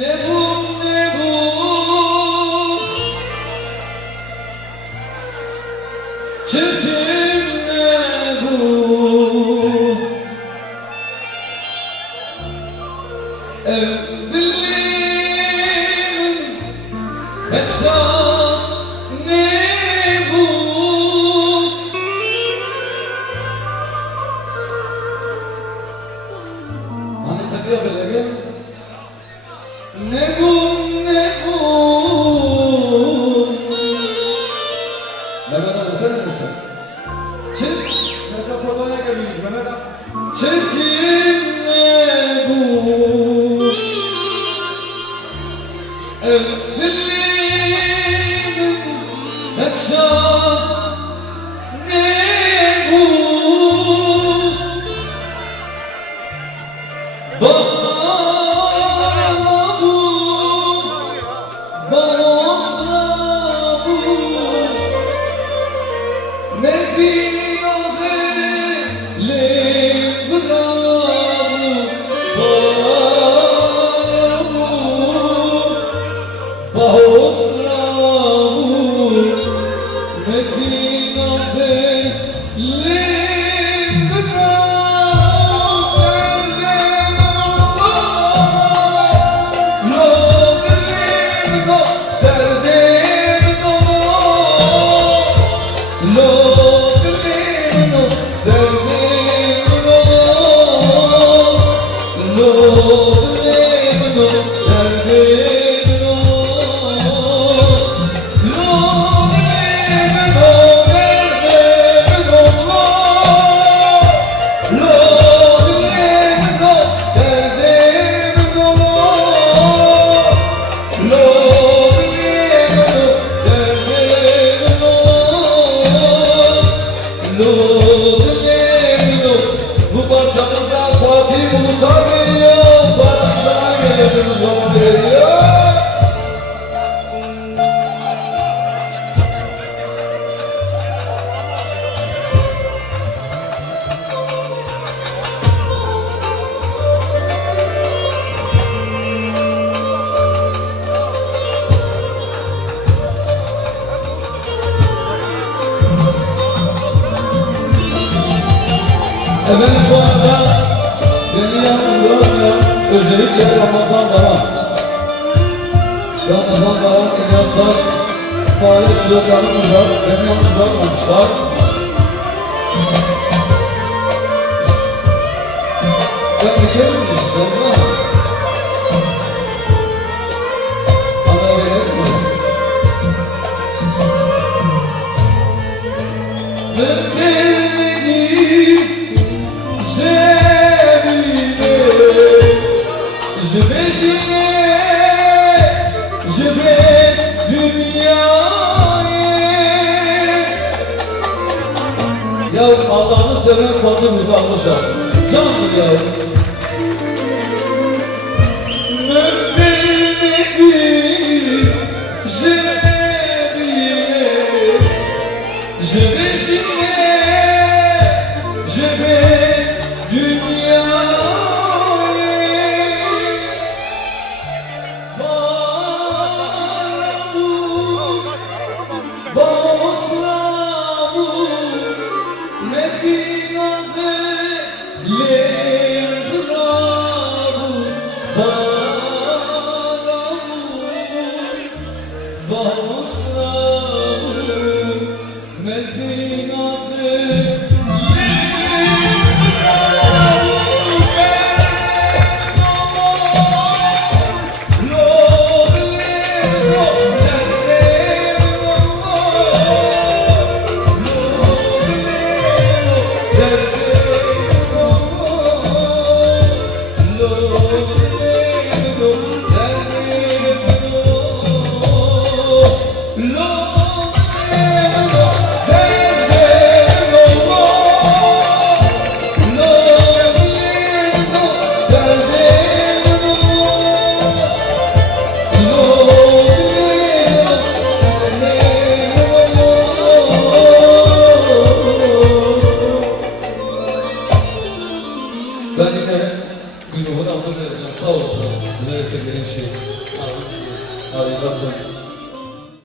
ne bu ne bu çirkin ne bu evliliğimin esas ne bu hani takıyor böyle gel ne bu ne bu Mehmet abi sen misin? Mesopotamia'ya geliyor Mehmet abi. Çirkin ne bu evliliğimin hesap ne bu bana bu olsa bu mezina bu parçamıza Fatih Muhtar geliyor, Baran'dan geliyorsunuz bana veriyor. Efendim bu arada beni yalnız bırakmayan özellikle Ramazan Baran, İlyas Taş, mahalle şiirlerimiz var, beni yalnız bırakmamışlar. Ben geçelim miyim? Söylesene. Bana verir mi? Ya Allah'ını seven Fatih Muhtar yazsın. Canım ya. Lord, Harikasın.